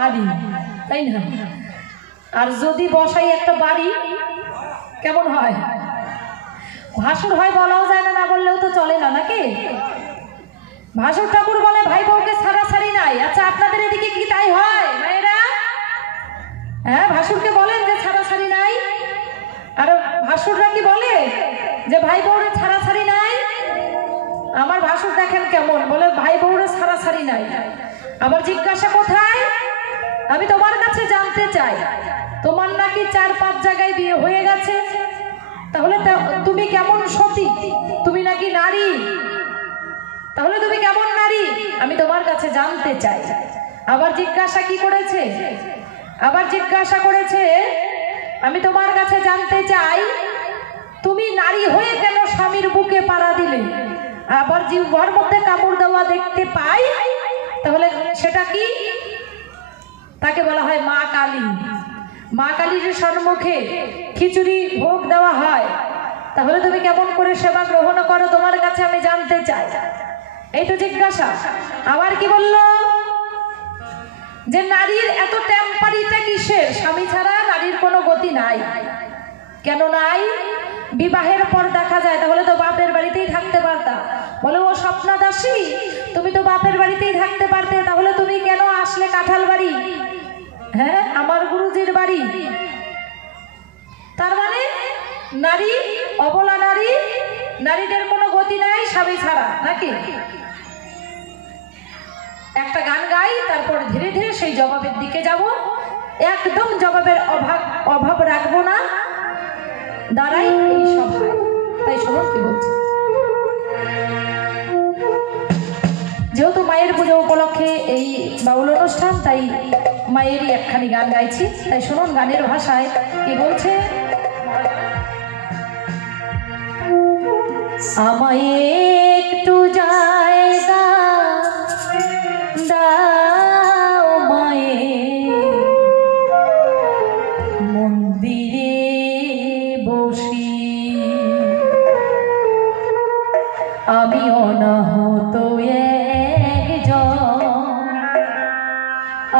বাড়ি, তাই না? আর যদি বসাই একটা বাড়ি কেমন হয়? ভাসুর হয়, বলাও যায় না, না বললেও তো চলে না, নাকি? ভাসুর ঠাকুর বলে ভাই বউকে ছাড়াছাড়ি নাই। আচ্ছা, আপনাদের এদিকে কি তাই হয় মায়েরা? হ্যাঁ, ভাসুরকে বলেন যে ছাড়াছাড়ি নাই, আর ভাসুররা কি বলে যে ভাই বউরে ছাড়াছাড়ি নাই? আমার ভাসুর দেখেন কেমন, বলে ভাই বউরে ছাড়াছাড়ি নাই। আবার জিজ্ঞাসা কোথায়? আমি তোমার কাছে জানতে চাই, তোমার নাকি 4-5 জায়গায় বিয়ে হয়ে গেছে, তাহলে তুমি কেমন সতী? তুমি নাকি নারী, তাহলে তুমি কেমন নারী? আমি তোমার কাছে জানতে চাই। আবার জিজ্ঞাসা কি করেছে? আবার জিজ্ঞাসা করেছে, আমি তোমার কাছে জানতে চাই, তুমি নারী হয়ে কেন স্বামীর বুকে পাড়া দিলে? আবার জিহ্বার মধ্যে কামড় দেওয়া দেখতে পাই, তাহলে সেটা কি? তাকে বলা হয় মা কালী। মা কালীর সম্মুখে খিচুড়ি ভোগ দেওয়া হয়, তাহলে তুমি কেমন করে সেবা গ্রহণ করো? তোমার কাছে আমি জানতে চাই। এই তো জিজ্ঞাসা। আবার কি বলল? যে নারীর এত টেম্পারিটা কিসের? স্বামী ছাড়া নারীর কোনো গতি নাই। কেন নাই? বিবাহের পর দেখা যায়, তাহলে তো বাপের বাড়িতেই থাকতে পারতা। বলে ও স্বপ্নাদাসী, তুমি তো বাপের বাড়িতেই থাকতে পারতে, তাহলে তুমি কেন আসলে কাঁঠাল বাড়ি? হ্যাঁ, আমার গুরুজির বাড়ি। তার মানে নারী, অবলা নারী, নারীদের কোনো গতি নাই স্বামী ছাড়া, নাকি? একটা গান গাই, তারপর ধীরে ধীরে সেই জবাবের দিকে যাব। একদম জবাবের অভাব রাখবো না, দাঁড়াই এই সভায়। তাই শোনো কি বলছে। যেহেতু মায়ের পুজো উপলক্ষে এই বাউল অনুষ্ঠান, তাই মায়েরই একখানি গান গাইছি। তাই শুনুন গানের ভাষায় কি বলছে। আমায় একটু জায়গা দাও মায়ের, মন্দিরে বসি আমি অনাহত একজন,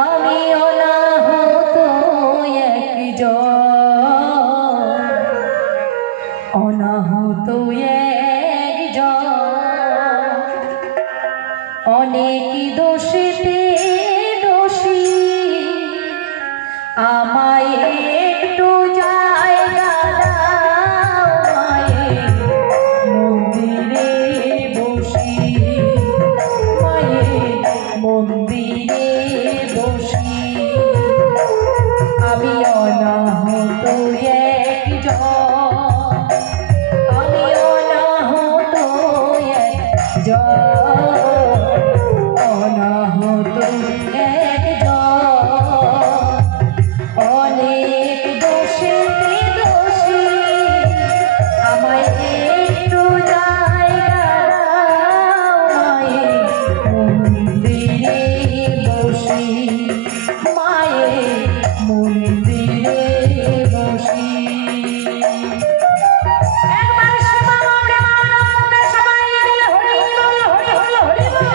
আমি অনাহত একজন, অনাহত একজন, অনেক দোষেতে দোষী, আমায় একটু জায়গা দাও মায়ের, মন্দিরে বসি, মায়ের মন্দিরে বসি আমি অনাহত একজন, আমি অনাহত একজন, অনাহত একজন, অনেক দোষেতে দোষী, আমায় একটু জায়গা দাও মায়ের, মন্দিরে বসি, মায়ের মন্দিরে বসি। একবার সেবা করে আনন্দে সবাই মিলে হরি বল, হরি বল, হরি বল।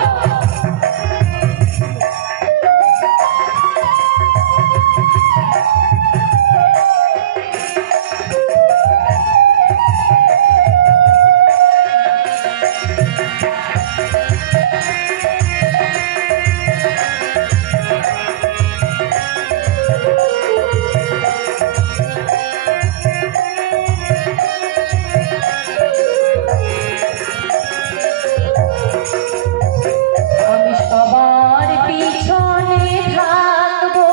আমি সবার পিছনে থাকবো,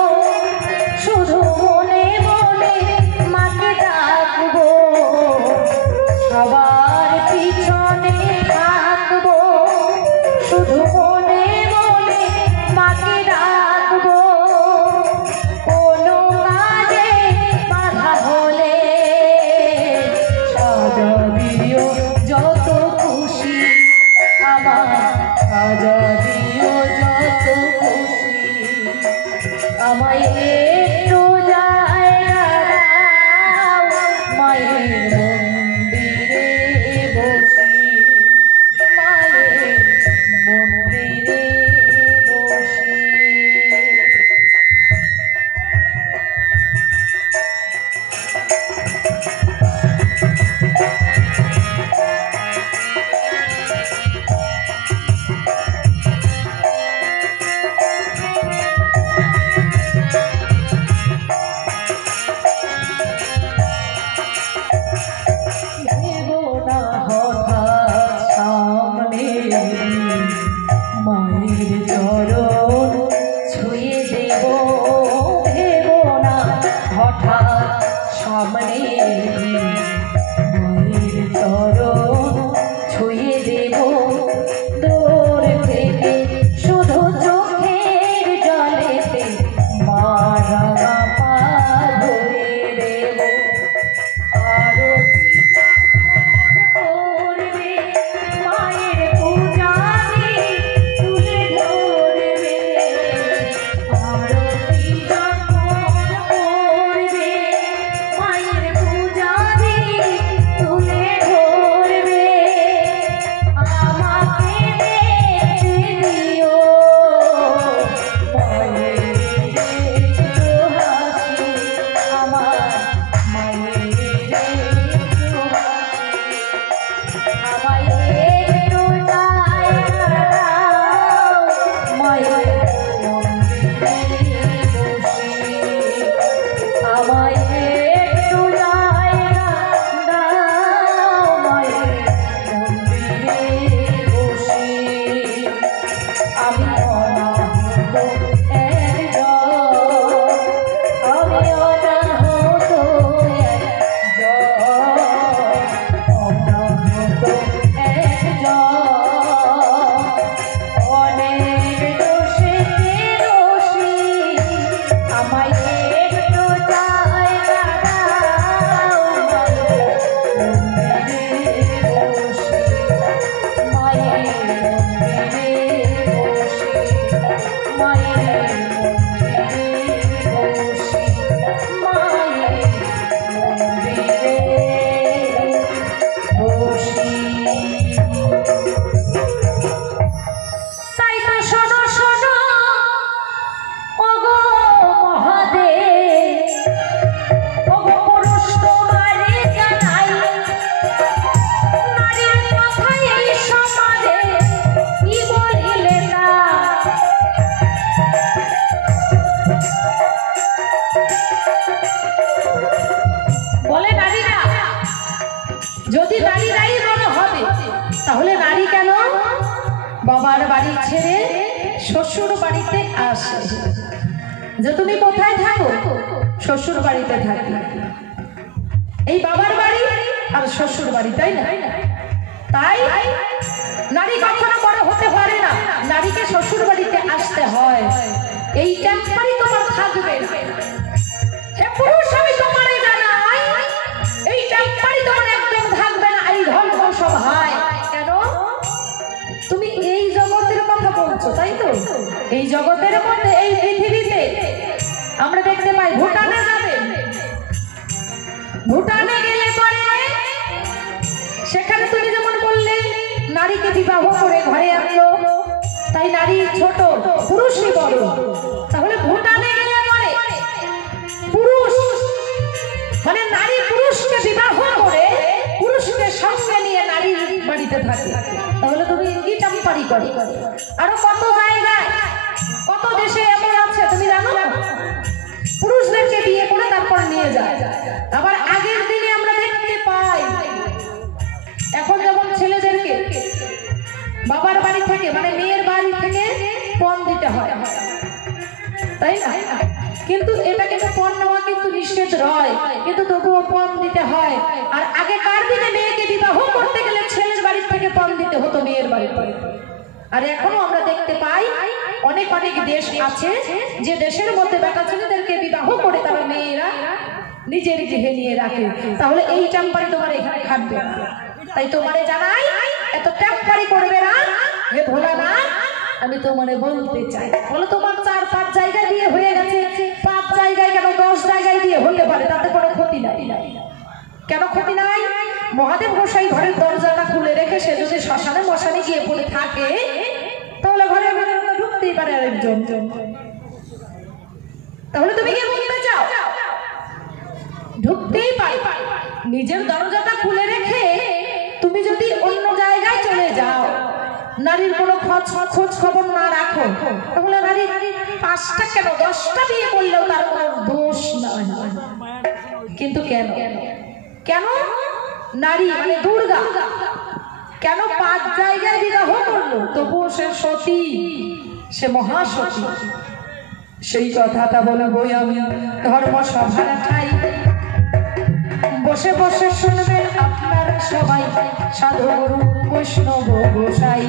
শুধু মনে মনে মাকে ডাকবো, সবার পিছনে থাকবো, শুধু মনে মনে মাকে ডাকবো, কোনো কাজে বাধা হলে সাজা দিও যত খুশি, আমার সাজা দিও যত খুশি, আমায় একটু জায়গা দাও মায়ের মন্দিরে বসি, মায়ের মন্দিরে বসি। দেব দেব না হঠাৎ সামনে মায়ের চরণ ছুঁয়ে দেব দূর থেকে শুধু চোখের জলেতে মা রাঙা পা ধরে দেব আরতি করবে মায়ের পূজারি তুলে ধরবে আরতি করবে মায়ের পূজারি তুলে ধরবে আমাকে দেখতে দিও মায়ের একটু হাসি আমার মায়ের একটু হাসি আমায় একটু জায়গা দাও মায়ের মন্দিরে বসি আমায় একটু জায়গা দাও মায়ের মন্দিরে বসি আমি অনাহত একজন আমি অনাহত একজন অনেক দোষে দোষী আমায় একটু জায়গা দাও মন্দিরে বসি মায়ের মন্দিরে বসি মায়ের মন্দিরে বসি মায়ের মন্দিরে বসি তাই তো শোনো শোনো ওগো মহাদেব ওগো পুরুষ তোমারে জানাই নারীর কথাই এই সমাজে কি বলিলে না বলে নারীরা যদি নারীরাই বড় হবে তাহলে নারী কেন বাবার বাড়ি ছেড়ে শ্বশুর বাড়িতে আসে যে তুমি কোথায় থাকো শ্বশুর বাড়িতে থাকি এই বাবার বাড়ি আর শ্বশুর বাড়ি তাই না তাই নারী কখনো বড় হতে পারে না নারীকে শ্বশুর বাড়িতে আসতে হয় এই টেম্পারি তোমার থাকবে না হে পুরুষ আমি তোমারে জানাই এই টেম্পারি তোমার একদম থাকবে না এই ধর্ম সভায় কেন তুমি এই জগতের কথা বলছো তাই তো এই জগতের মধ্যে এই পৃথিবীতে আমরা দেখতে পাই ভুটানে যাবে ভুটানে গেলে পরে সেখানে তুমি যেমন বললে নারীকে বিবাহ করে ঘরে আনলো তাই নারী ছোট পুরুষই বড় তাহলে ভুটানে গেলে পরে পুরুষ মানে নারী পুরুষকে বিবাহ করে পুরুষকে সঙ্গে নিয়ে নারীর বাড়িতে থাকে তাহলে তুমি কি টেম্পারি করে আরো কত জায়গায় কত দেশে এমন আছে তুমি জানো পুরুষদেরকে বিয়ে করে তারপর নিয়ে যায় আবার আগের দিনে আমরা দেখতে পাই এখন যেমন ছেলেদেরকে বাবার বাড়ি থেকে মানে মেয়ের বাড়ি থেকে পণ দিতে হয় তাই না কিন্তু এটা কিন্তু পণ নেওয়া কিন্তু নিষেধ নয় কিন্তু তবুও পণ দিতে হয় আর আগেকার দিনে মেয়েকে বিবাহ করতে গেলে ছেলের বাড়ি থেকে পণ দিতে হতো মেয়ের বাড়ি আর এখনো আমরা দেখতে পাই অনেক অনেক দেশ আছে যে দেশের মধ্যে বেটা ছেলেদেরকে বিবাহ করে তারা মেয়েরা নিজের গৃহে নিয়ে রাখে তাহলে এই টেম্পারি তোমার এখানে খাটবে তাই তোমারে জানাই এত টেম্পারি করবে না হে ভোলানাথ আমি তোমারে বলতে চাই বলো তোমার 4-5 জায়গায় বিয়ে হয়ে গেছে 5 জায়গায় কেন 10 জায়গায় বিয়ে হতে পারে তাতে কোনো ক্ষতি নাই কেন ক্ষতি নাই মহাদেব গোসাই ঘরের দরজাটা খুলে রেখে সে যদি শ্মশানে মশানে গিয়ে পড়ে থাকে তাহলে ঘরের ভিতরে তো ঢুকতেই পারে আরেকজন তাহলে তুমি কি বলতে চাও ঢুকতেই পারে নিজের দরজাটা খুলে রেখে তুমি যদি অন্য জায়গায় চলে যাও নারীর কোনো খোঁজ খবর না রাখো তাহলে নারী 5টা কেন 10টা বিয়ে করলেও তার কোনো দোষ নয় কিন্তু কেন কেন নারী মানে দুর্গা কেন 5 জায়গায় বিবাহ করলো তবুও সে সতী সে মহাসতী সেই কথাটা বলবই আমি ধর্মসভার ঠাই, বসে বসে শুনবেন আপনারা সবাই সাধু গুরু বৈষ্ণব গোসাই।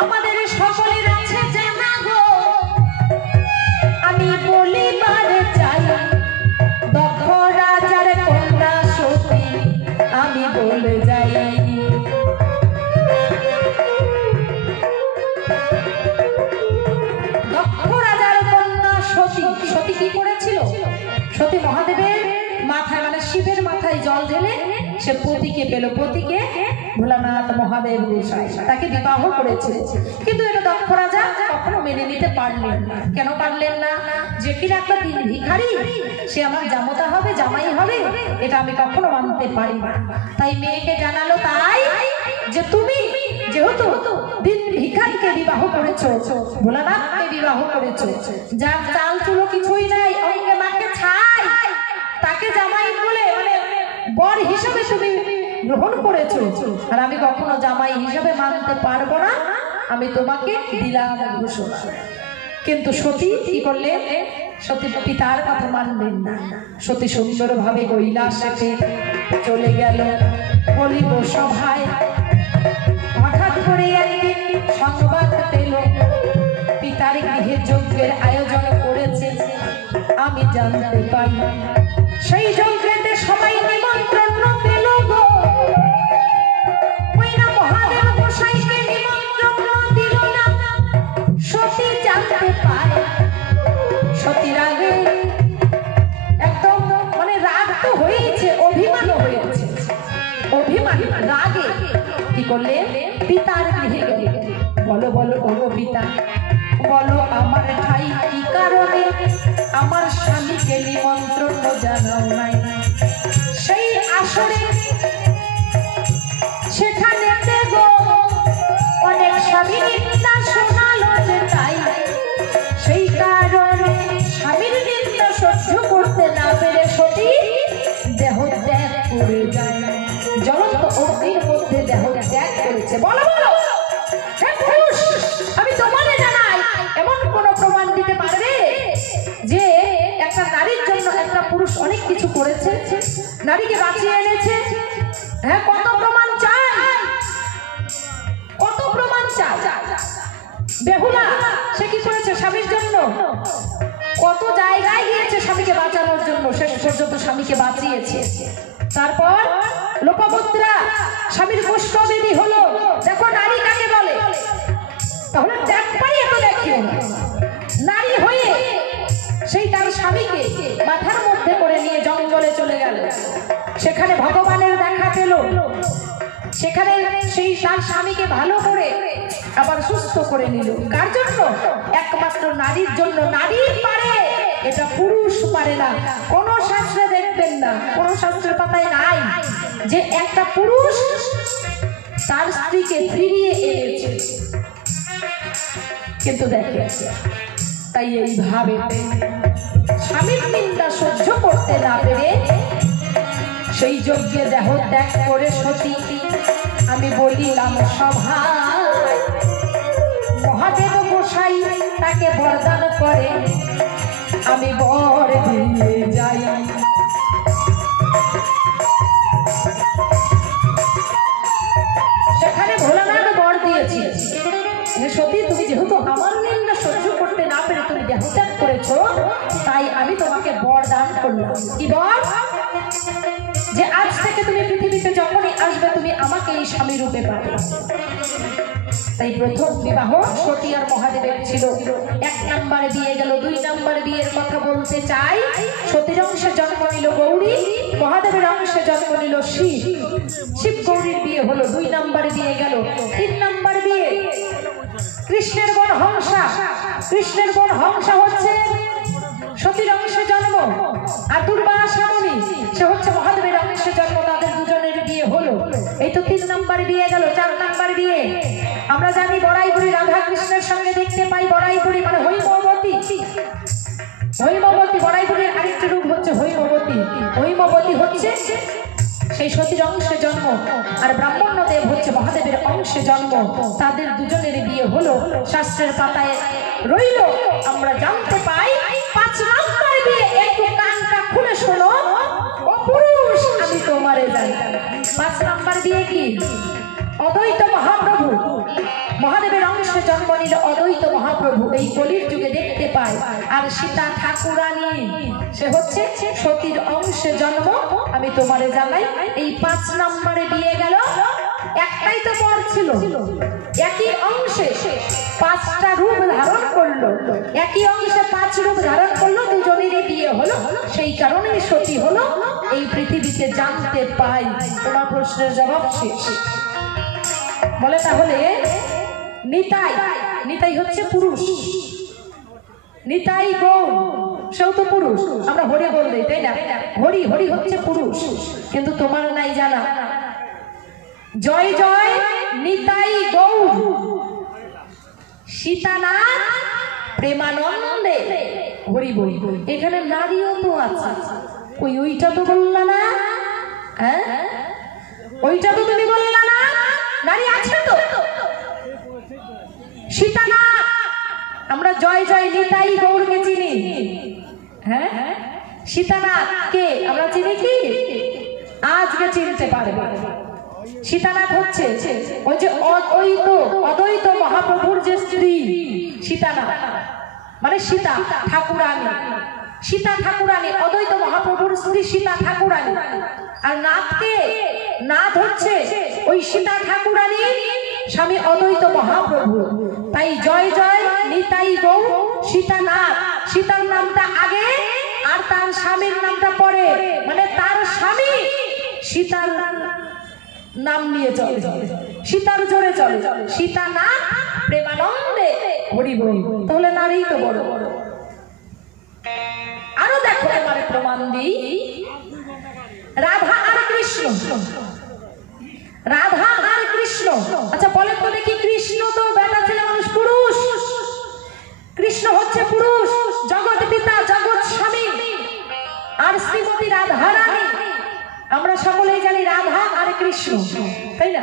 আমাদের সকলের আছে জানা গো, আমি বলিবারে চাই, দক্ষ রাজার কন্যা সতী আমি বলে যাই। সতী কি করেছিল? সতী মহাদেবের মাথায় মানে শিবের মাথায় জল ঢেলে সে পতিকে পেল, পতিকে ভোলানাথ মহাদেব গোসাই তাকে বিবাহ করেছিল। কিন্তু এটা দক্ষ রাজা কখনো মেনে নিতে পারলেন না। কেন পারলেন না? যে কিনা একটা দিন ভিখারি, সে আমার জামতা হবে, জামাই হবে, এটা আমি কখনো মানতে পারি না। তাই মেয়েকে জানালো তাই যে তুমি যেহেতু দিন ভিখারিকে বিবাহ করেছো, ভোলানাথকে বিবাহ করেছো, যার চাল চুলো কিছুই নাই, অঙ্গে মাকে ছাই, তাকে জামাই বলে মানে বর হিসেবে তুমি গ্রহণ করেছো, আর আমি কখনো জামাই হিসেবে মানতে পারবো না, আমি তোমাকে দিলাম ঘোষণা। কিন্তু সতী কি করলেন? সতী পিতার কথা মানলেন না। সতী সুন্দরভাবে কৈলাসে চলে গেল। বলিব সভায় হঠাৎ করে একদিন সংবাদ পেল পিতার গৃহে যজ্ঞের আয়োজন করেছে। আমি জানতে পারি সেই যজ্ঞেতে সবাই নিমন্ত্রণ পেল গো, ওই না মহাদেব গোসাইকে নিমন্ত্রণ দিল না। সতী জানতে পারে, সতী রাগে একদম মানে রাগ তো হয়েছে, অভিমানও হয়েছে, অভিমান রাগে কি করলে পিতার গৃহে গেলে। বলো বলো বলো পিতা, বলো আমার ঠাই কি কারণে আমার স্বামীকে নিমন্ত্রণ জানাও নাই? সেই আসরে সেখানে গো অনেক স্বামী নিন্দা শোনালো যে তাই, সেই কারণে স্বামীর নিন্দা সহ্য করতে না পেরে সতী দেহ ত্যাগ করে যায়। জ্বলন্ত অগ্নির মধ্যে দেহ ত্যাগ করেছে। বলো বলো আমি তোমাকে জানাই, এমন কোন প্রমাণ দিতে পারবে যে একটা নারীর জন্য একটা পুরুষ অনেক কিছু করেছে, নারীকে বাঁচিয়ে এনেছে? হ্যাঁ, কত প্রমাণ চাই, কত প্রমাণ চাই। বেহুলা সে কি করেছে স্বামীর জন্য? কত জায়গায় গিয়েছে স্বামীকে বাঁচানোর জন্য, শেষ পর্যন্ত স্বামীকে বাঁচিয়েছে। তারপর লোপামুদ্রা স্বামীর পুষ্পবেদী হলো। দেখো নারী কাকে বলে? তাহলে ত্যাগটাই এত দেখিও না। নারী হয়ে সেই তার স্বামীকে মাথার মধ্যে করে নিয়ে জঙ্গলে চলে গেল, সেখানে ভগবানের দেখা পেল, সেখানে সেই তার স্বামীকে ভালো করে আবার সুস্থ করে নিল। কার জন্য? একমাত্র নারীর জন্য। নারী পারে, এটা পুরুষ পারে না। কোন শাস্ত্রে দেখবেন না, কোন শাস্ত্রের পাতায় নাই যে একটা পুরুষ তার স্ত্রীকে ফিরিয়ে এনেছে। কিন্তু দেখে তাই এইভাবে স্বামীর নিন্দা সহ্য করতে না পেরে সেই যজ্ঞে দেহ ত্যাগ করে সতী আমি বলিলাম সভায়, মহাদেব গোসাই তাকে বরদান করে আমি বর দিয়ে যাই। সেখানে ভোলানাথ বর দিয়েছি, সতী তুমি যেহেতু আমার নিন্দা সহ্য করতে না পেরে তুমি দেহত্যাগ করেছো, তাই আমি তোমাকে বর দান করলাম। কি বর? যে আজ থেকে তুমি পৃথিবীতে যখনই আসবে তুমি আমাকে এই স্বামী রূপে পাবে। তাই প্রথম বিবাহ সতী আর মহাদেবের ছিল। 1 নম্বরে বিয়ে গেল। 2 নম্বরে বিয়ের কথা বলতে চাই। সতীর অংশে জন্ম নিল গৌরী, মহাদেবের অংশে জন্ম নিল শিব। শিব গৌরীর বিয়ে হলো। 2 নম্বরে বিয়ে গেল। 3 নম্বর বিয়ে কৃষ্ণের বোন হংসা। কৃষ্ণের বোন হংসা হচ্ছে সতীর অংশে জন্ম, আর দুর্বাসা মুনি সে হচ্ছে মহাদেবের অংশে জন্ম। তাদের দুজনের বিয়ে হলো। এই তো 3 নম্বর বিয়ে গেল। 4 নম্বর বিয়ে আমরা জানি বড়াইপুরি রাধা কৃষ্ণের সঙ্গে দেখতে পাই। বড়াইপুরি মানে হৈমবতী। হৈমবতী বড়াইপুরের আরেকটা রূপ হচ্ছে হৈমবতী। হৈমবতী হচ্ছে সেই সতীর অংশে জন্ম, আর ব্রাহ্মণ্যদেব হচ্ছে মহাদেবের অংশে জন্ম। তাদের দুজনের বিয়ে হলো, শাস্ত্রের পাতায় রইল। আমরা জানতে পাই 5 নাম্বার বিয়ে। একটু কানটা খুলে শোনো, ও পুরুষ আমি তোমারে জানি। 5 নাম্বার বিয়ে কি? অদ্বৈত মহাপ্রভু মহাদেবের অংশে জন্ম নিল অদ্বৈত মহাপ্রভু এই কলির যুগে দেখতে পায়। আর সীতা ঠাকুরানী সে হচ্ছে সতীর অংশে জন্ম, আমি তোমারে জানাই। এই 5 নম্বরে বিয়ে গেল। একটাই তো বর ছিল, একই অংশে 5টা রূপ ধারণ করলো, একই অংশে 5 রূপ ধারণ করলো, দুজনেরই বিয়ে হলো। সেই কারণেই সতী হলো এই পৃথিবীতে জানতে পাই। তোমার প্রশ্নের জবাব শেষ। বলে তাহলে নিতাই, নিতাই হচ্ছে পুরুষ, নিতাই গৌর সেও তো পুরুষ। আমরা হরি বল দেই, তাই না? হরি, হরি হচ্ছে পুরুষ। কিন্তু তোমার নাই জানা, জয় জয় নিতাই গৌর সীতানাথ প্রেমানন্দে হরি বল। এখানে নারীও তো আছে, ওইটা তো বললা না? হ্যাঁ, ওইটা তো তুমি বললা না? নারী আছে তো, সীতানাথ। আমরা জয় জয় নিতাই গৌরকে চিনি। হ্যাঁ, সীতানাথ কে আমরা চিনি কি? আজকে চিনতে পারবে। সীতানাথ হচ্ছে ওই যে অদ্বৈত মহাপ্রভুর যে স্ত্রী সীতানাথ, মানে সীতা ঠাকুরানী। সীতা ঠাকুরানী অদ্বৈত মহাপ্রভুর স্ত্রী সীতা ঠাকুরানী। আর নাথকে, নাথ হচ্ছে ওই সীতা ঠাকুরানী স্বামী অদ্বৈত মহাপ্রভু। তাই জয় জয় নিতাই গৌর সীতানাথ। সীতার নামটা আগে আর তার স্বামীর নামটা পরে, মানে তার স্বামী সীতার নাম নিয়ে চলে, সীতার জোরে চলে। সীতানাথ প্রেমানন্দে হরি বল। তাহলে নারী তো বড়। আরো দেখো তোমার প্রমাণ দিই। রাধা আর কৃষ্ণ, রাধা আর কৃষ্ণ। আচ্ছা বলেন তো দেখি, কৃষ্ণ তো বেটা ছেলে মানুষ, পুরুষ। কৃষ্ণ হচ্ছে পুরুষ, জগৎ পিতা, জগৎ স্বামী। আর শ্রীমতী রাধা রানী, আমরা সকলেই জানি রাধা আর কৃষ্ণ, তাই না?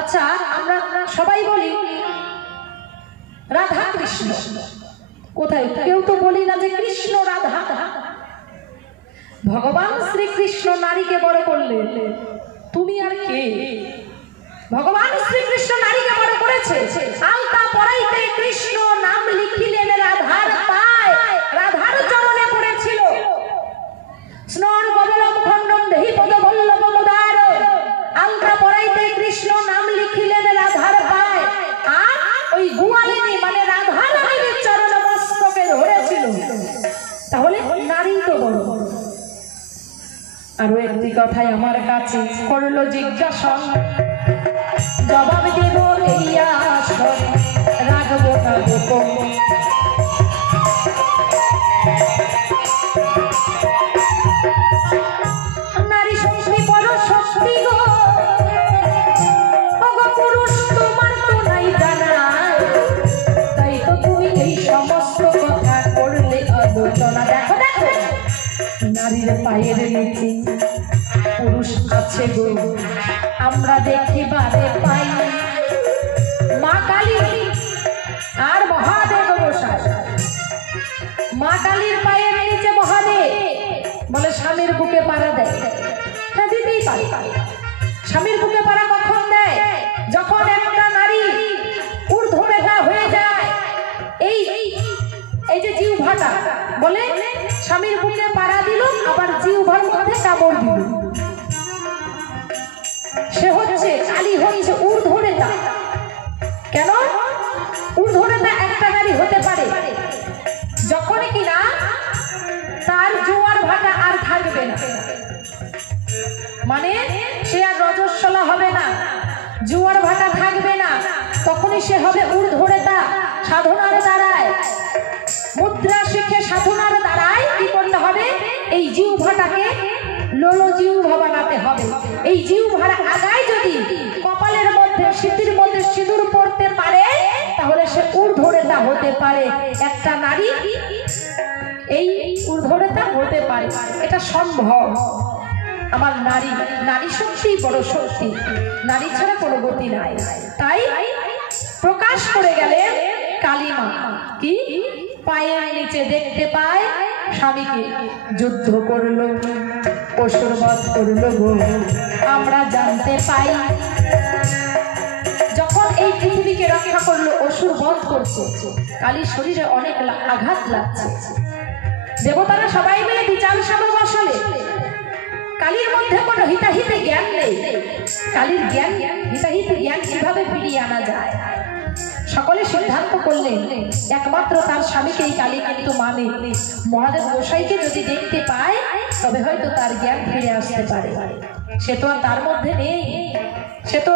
আচ্ছা আমরা সবাই বলি রাধা কৃষ্ণ, কোথায়? কেউ তো বলি না যে কৃষ্ণ রাধা। ভগবান শ্রীকৃষ্ণ নারীকে বড় করলে, তুমি আর কে? ভগবান শ্রীকৃষ্ণ নারীকে বড় করেছে। আলতা পরাইতে কৃষ্ণ নাম লিখিলেন রাধার পায়, রাধার চরণে পড়েছিল। স্নর গবলম খণ্ডন দেহি পদ বল্লভ মুদার। আলতা পরাইতে কৃষ্ণ নাম লিখিলেন রাধার পায়। আর ওই গোয়ালিনী মানে রাধা রানীর চরণ মস্তকে ধরেছিল। তাহলে নারী তো বড়। আরো একটি কথাই আমার কাছে করলো জিজ্ঞাসা, জবাব দেব এই আসর, রাখবো না গোপন। নারী শক্তি বড় শক্তি গো, ওগো পুরুষ তোমার তো নাই জানা। তাই তো তুমি এই সমস্ত কথা করলে আলোচনা। দেখো দেখো, নারীর পায়ের নিচে পুরুষ আছে গো, আমরা দেখিবারে পাই। মা কালী আর মহাদেব গোসাই। মা কালীর পায়ের নিচে মহাদেব বলে স্বামীর বুকে পাড়া দেয়। হ্যাঁ দিতেই পারে। স্বামীর বুকে পাড়া কখন দেয়? যখন একটা নারী ঊর্ধ্বরেখা হয়ে যায়। এই এই যে জিহ্বাটা বলে স্বামীর বুকে পাড়া দিল, আবার জিহ্বার মধ্যে কামড় দিল। সে হচ্ছে কালী, হচ্ছে ঊর্ধ্বরেখা। কেন ঊর্ধ্বরেখা একটা নারী হতে পারে? যখনই কিনা তার জোয়ার ভাটা আর থাকবে না, মানে সে আর রজস্বলা হবে না, জোয়ার ভাটা থাকবে না, তখনই সে হবে ঊর্ধ্বরেখা। সাধনার দ্বারায়, মুদ্রা শিখে সাধনার দ্বারায় কি করতে হবে? এই জিহ্বাটাকে লোলো জিহ্বা বানাতে হবে। এই জিহ্বার আগায় যদি কপালের মধ্যে, সিঁথির মধ্যে সিঁদুর পড়তে পারে, তাহলে সে ঊর্ধ্বরেখা হতে পারে। একটা নারী এই ঊর্ধ্বরেখা হতে পারে, এটা সম্ভব। আমার নারী, নারী সত্যিই বড় শক্তি, নারী ছাড়া কোনো গতি নাই। তাই প্রকাশ করে গেলেন কালিমা। কি? পায়ের নিচে দেখতে পায় স্বামীকে, যুদ্ধ করলো, অসুর বধ করলো গো, আমরা জানতে পাই। যখন এই পৃথিবীকে রক্ষা করলো, অসুর বধ করছে, কালীর শরীরে অনেক আঘাত লাগছে। দেবতারা সবাই মিলে বিচার সভা বসালে। কালীর মধ্যে কোনো হিতাহিতি জ্ঞান নেই। কালীর জ্ঞান, হিতাহিতি জ্ঞান কিভাবে ফিরিয়ে আনা যায়? সকলে সিদ্ধান্ত করলেন একমাত্র তার স্বামীকেই কালী কিন্তু মানে। মহাদেব গোসাইকে যদি দেখতে পায় তবে হয়তো তার জ্ঞান ফিরে আসতে পারে। সে তো আর তার মধ্যে নেই, সে তো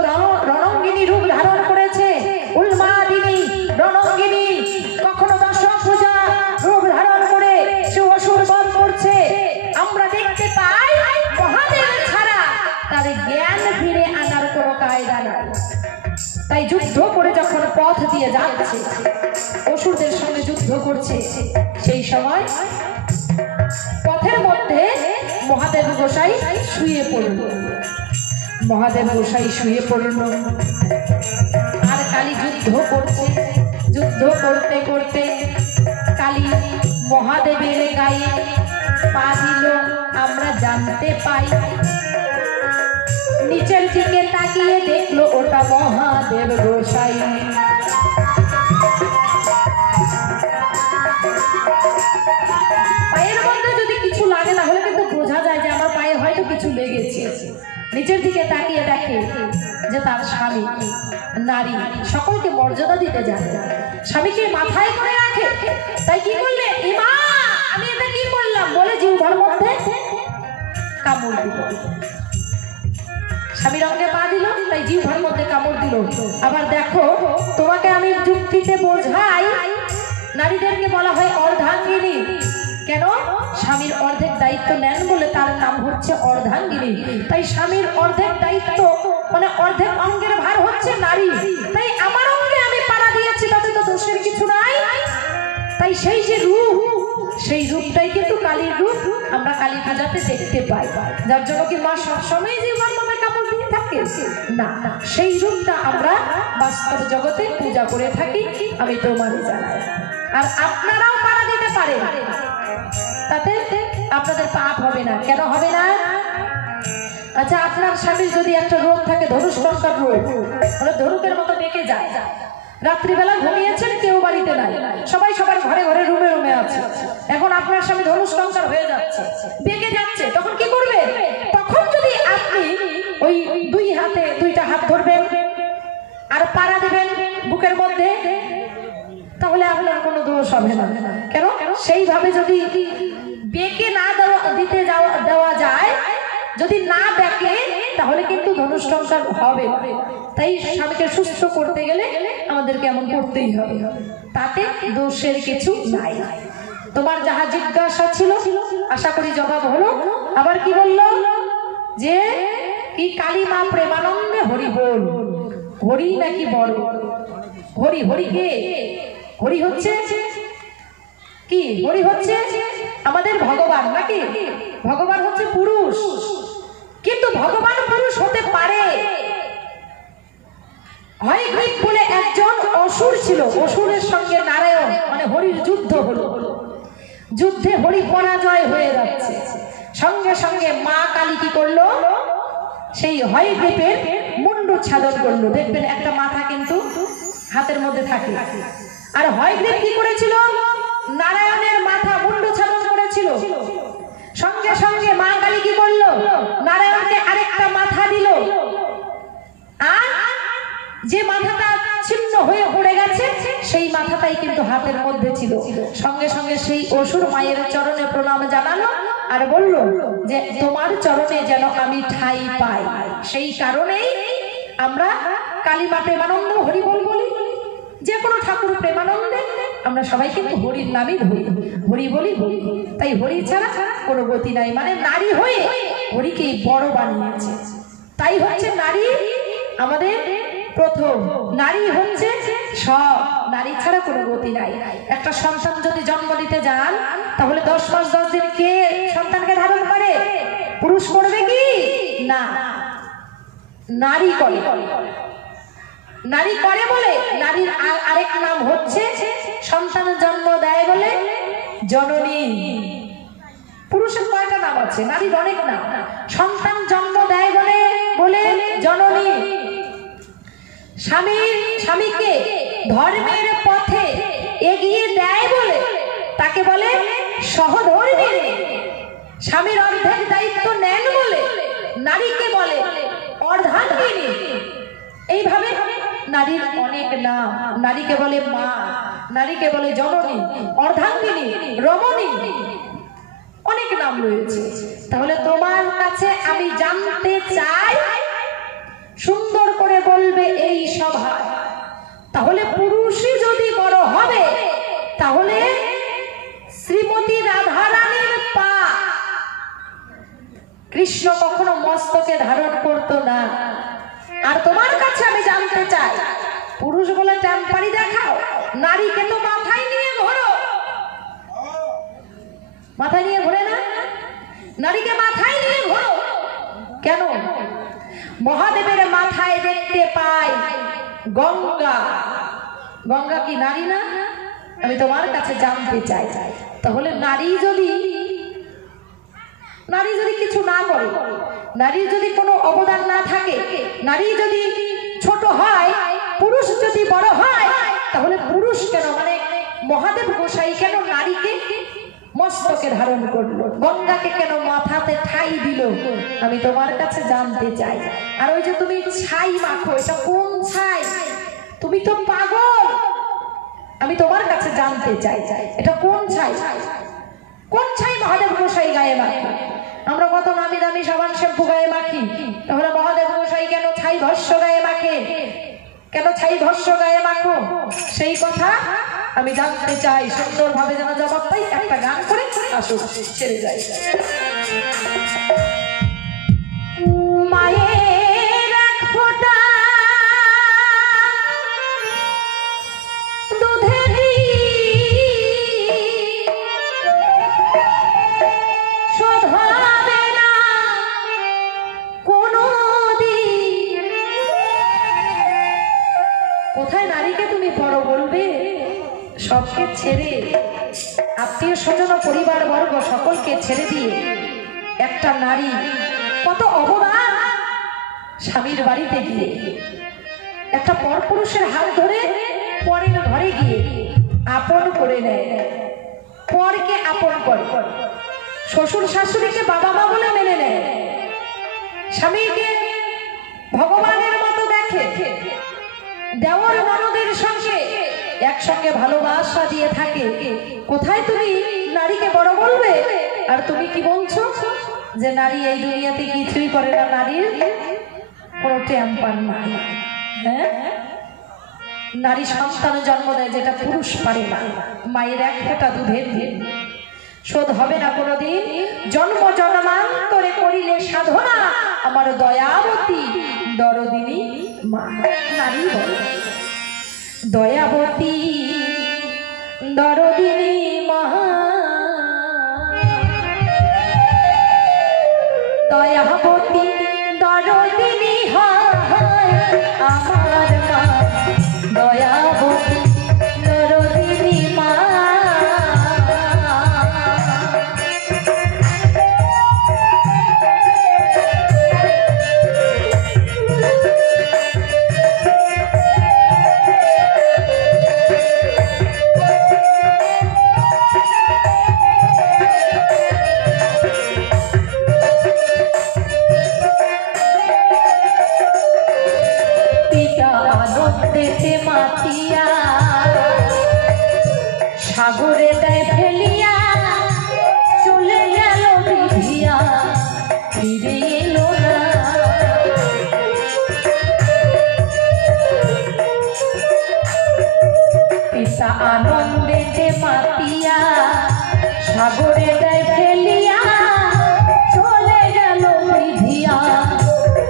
রণঙ্গিনী রূপ ধারণ করেছে, উন্মাদিনী রণঙ্গিনী। কখনো দশম পূজা রূপ ধারণ করে সে অসুর বধ করছে। আমরা দেখতে পাই মহাদেব ছাড়া তার জ্ঞান ফিরে আনার কোনো কায়দা নাই। তাই যুদ্ধ করে যখন পথ দিয়ে যাচ্ছে, অসুরদের সঙ্গে যুদ্ধ করছে, সেই সময় পথের মধ্যে মহাদেব গোসাই শুয়ে পড়ল। মহাদেব গোসাই শুয়ে পড়ল আর কালী যুদ্ধ করছে। যুদ্ধ করতে করতে কালী মহাদেবের গায়ে পা দিল, আমরা জানতে পাই। নিচের দিকে তাকিয়ে দেখলো ওটা মহাদেব গোসাই। পায়ের মধ্যে যদি কিছু লাগে না হলে কিন্তু বোঝা যায় যে আমার পায়ে হয়তো কিছু লেগেছে। নিচের দিকে তাকিয়ে দেখে যে তার স্বামী নারী, সকলকে মর্যাদা দিতে জানে, স্বামীকে মাথায় করে রাখে। তাই কি করলে, ইমা আমি এটা কি করলাম বলে জিহ্বার মধ্যে কামড় দিল। স্বামীর অঙ্গে পা দিল, তাই জিহ্বার মধ্যে কামড় দিল। আবার দেখো, তোমাকে আমি যুক্তিতে বোঝাই, নারীদেরকে বলা হয় অর্ধাঙ্গিনী। কেন? স্বামীর অর্ধেক দায়িত্ব নেন বলে তার নাম হচ্ছে অর্ধাঙ্গিনী। তাই স্বামীর অর্ধেক দায়িত্ব মানে অর্ধেক অঙ্গের ভার হচ্ছে নারী। তাই আমার অঙ্গে আমি পাড়া দিয়েছি, তাতে তো দোষের কিছু নাই। তাই সেই যে রূপ, সেই রূপটাই কিন্তু কালীর রূপ। আমরা কালী পূজাতে দেখতে পাই। যার জন্য কি মা সবসময় জীবন মনে কাপড় দিয়ে থাকে না, সেই রূপটা আমরা বাস্তব জগতে পূজা করে থাকি। আমি তোমারই জানাই, আর আপনারাও পাড়া দিতে পারেন, তাতে আপনাদের পাপ হবে না। কেন হবে না? আচ্ছা, আপনার স্বামীর যদি একটা রোগ থাকে, ধনুষ্টঙ্কার রোগ, মানে ধনুকের মতো বেঁকে যায়, রাত্রিবেলা ঘুমিয়েছেন, কেউ বাড়িতে নাই, সবাই সবার ঘরে ঘরে রুমে রুমে আছে। এখন আপনার স্বামী ধনুষ্টঙ্কার হয়ে যাচ্ছে, বেঁকে যাচ্ছে, তখন কি করবে? তখন যদি আপনি ওই দুই হাতে দুইটা হাত ধরবেন আর পাড়া দিবেন বুকের মধ্যে, তাহলে আপনার কোনো দোষ হবে না। কেন? সেইভাবে যদি বেঁকে না দেওয়া যায়, যদি না বেঁকে, তাহলে কিন্তু ধনুষ্টঙ্কার হবে। তাই স্বামীকে সুস্থ করতে গেলে আমাদেরকে এমন করতেই হবে, তাতে দোষের কিছু নাই। তোমার যাহা জিজ্ঞাসা ছিল আশা করি জবাব হলো। আবার কি বললো যে কি কালী মা প্রেমানন্দে হরি বল। হরি নাকি বড়? হরি, হরি কে? হরি হচ্ছে কি? হরি হচ্ছে আমাদের ভগবান, নাকি? ভগবান হচ্ছে পুরুষ, কিন্তু ভগবান পুরুষ হতে পারে। হয়গ্রীব বলে একজন অসুর ছিল, অসুরের সঙ্গে নারায়ণ মানে হরির যুদ্ধ হলো। যুদ্ধে হরি পরাজয় হয়ে যাচ্ছে, সঙ্গে সঙ্গে মা কালী কি করলো? সেই হয়গ্রীবের মুন্ডচ্ছেদন করলো। দেখবেন একটা মাথা কিন্তু হাতের মধ্যে থাকে। আর হয়গ্রীব কি করেছিল? নারায়ণের মাথা মুন্ডচ্ছেদন করেছিল। সঙ্গে সঙ্গে মা কালী কি করলো? নারায়ণকে আরেকটা মাথা দিল। আর যে মাথাটা ছিন্ন হয়ে পড়ে গেছে, সেই মাথাটাই কিন্তু হাতের মধ্যে ছিল। সঙ্গে সঙ্গে সেই অসুর মায়ের চরণে প্রণাম জানালো আর বলল যে তোমার চরণে যেন আমি ঠাঁই পাই। সেই কারণেই আমরা কালী মা প্রেমানন্দ হরি বল বলি। যে কোনো ঠাকুর প্রেমানন্দে আমরা সবাই কিন্তু হরির নামই ধরি, হরি বলি বলি। তাই হরি ছাড়া কোনো গতি নাই। মানে নারী হয়ে হরিকে বড় বানিয়েছে। তাই হচ্ছে নারী আমাদের প্রথম, নারী হচ্ছে সব, নারী ছাড়া কোনো গতি নাই। একটা সন্তান যদি জন্ম দিতে যান, তাহলে 10 মাস 10 দিন কে সন্তানকে ধারণ করে? পুরুষ করবে কি না, নারী করে। নারী করে বলে নারীর আরেক নাম হচ্ছে সন্তান জন্ম দেয় বলে জননী। পুরুষের কয়টা নাম আছে? নারীর অনেক নাম। সন্তান জন্ম দেয় বলে বলে জননী। স্বামীকে ধর্মের পথে এগিয়ে দেয় বলে তাকে বলে সহধর্মিণী। স্বামীর অর্ধেক দায়িত্ব নেন বলে নারীকে বলে অর্ধাঙ্গিনী। এইভাবে নারীর অনেক নাম। নারীকে বলে মা, নারীকে বলে জননী, অর্ধাঙ্গিনী, রমণী, অনেক নাম রয়েছে। তাহলে তোমার কাছে আমি জানতে চাই, সুন্দর করে বলবে এই সভায়, তাহলে পুরুষই যদি বড় হবে তাহলে শ্রীমতী রাধারানীর পা কৃষ্ণ কখনো মস্তকে ধারণ করতো না। আর তোমার কাছে আমি জানতে চাই, পুরুষ বলে টেম্পারি দেখাও, নারীকে তো মাথায় নিয়ে ঘোরো। মাথায় নিয়ে ঘোরে না? নারীকে মাথায় নিয়ে ঘোরো কেন? মহাদেবের মাথায় দেখতে পাই গঙ্গা। গঙ্গা কি নারী না? আমি তোমার কাছে জানতে চাই, তাহলে নারী যদি কিছু না করে, নারীর যদি কোনো অবদান না থাকে, নারী যদি ছোট হয়, পুরুষ যদি বড় হয়, তাহলে পুরুষ কেন, মানে মহাদেব গোসাই কেন নারীকে মস্তকে ধারণ করলো, গঙ্গাকে কেন মাথাতে ঠাই দিল? আমি তোমার কাছে জানতে চাই। আর ওই যে তুমি ছাই মাখো, এটা কোন ছাই? তুমি তো পাগল। আমি তোমার কাছে জানতে চাই, এটা কোন ছাই? কোন ছাই মহাদেব গোসাই গায়ে মাখে? আমরা কত নামি দামি সাবান শ্যাম্পু গায়ে মাখি, তাহলে মহাদেব গোসাই কেন ছাই ভস্য গায়ে মাখে? কেন ছাই ভস্য গায়ে মাখো? সেই কথা আমি জানতে চাই। সুন্দরভাবে যেন জবাব পাই। একটা গান করে আসুন, ছেড়ে যাই। মায়ের এক ফোঁটা দুধেরই শোধ হবে না কোনোদিন। কোথায় নারীকে তুমি বড় বলবে? সবকে ছেড়ে, আত্মীয় স্বজন পরিবার বর্গ সকলকে ছেড়ে দিয়ে একটা নারী কত অবদান স্বামীর বাড়িতে গিয়ে, একটা পরপুরুষের হাত ধরে পরের ঘরে গিয়ে আপন করে নেয়, পরকে আপন করে, শ্বশুর শাশুড়িকে বাবা মা বলে মেনে নেয়, স্বামীকে ভগবানের মতো দেখে, দেওর ননদের সঙ্গে একসঙ্গে ভালোবাসা দিয়ে থাকে। কোথায় তুমি নারীকে বড় বলবে? আর তুমি কি বলছো যে নারী এই দুনিয়াতে কিছুই করে না, নারীর কোনো টেম্পার নাই। হ্যাঁ, নারী সন্তান জন্ম দেয় যেটা পুরুষ পারে না। মায়ের এক ফোঁটা দুধের শোধ হবে না কোনোদিন। জন্ম জন্মান্তরে করিলে সাধনা, আমার দয়াবতী দরদিনী মা। নারী বলে দয়াবতী দরদিনী মা, দয়াবতী দরদিনী হয় আমার মা, দয়াবতী দরদিনী মা। সাগরে দেয় ফেলিয়া চলে গেল বিধিয়া, ফিরে এলো না। পিতা আনন্দেতে মাতিয়া সাগরে দেয় ফেলিয়া চলে গেল বিধিয়া,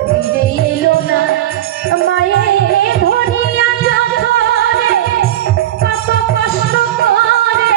ফিরে এলো না। মায়ের ধরিয়া যতরে কত কষ্ট করে,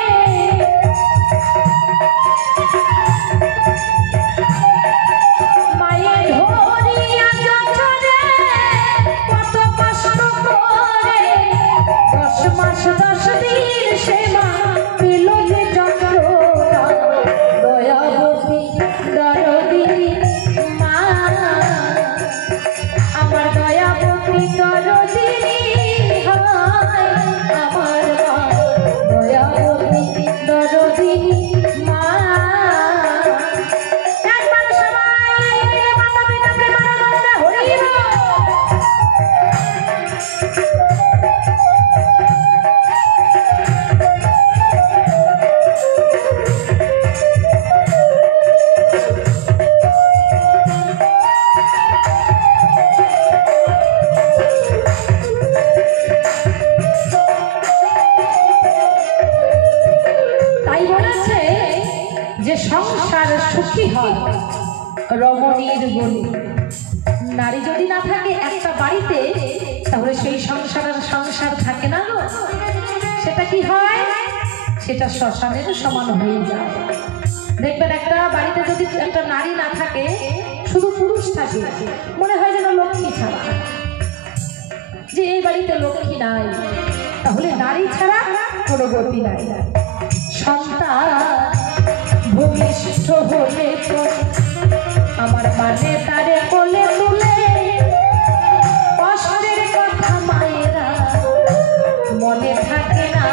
রমণীর বলি। নারী যদি না থাকে একটা বাড়িতে, তাহলে সেই সংসার থাকে না গো। সেটা কি হয়? সেটা শ্মশানের সমান হয়ে যায়। দেখবেন একটা বাড়িতে যদি একটা নারী না থাকে, শুধু পুরুষ থাকে, মনে হয় যেন লক্ষ্মী ছাড়া, যে এই বাড়িতে লক্ষ্মী নাই। তাহলে নারী ছাড়া কোনো গতি নাই। সন্তান ভূমিষ্ঠ হলে আমার মানে তারে বলে তুলে, কষ্টের কথা মায়েরা মনে থাকে না।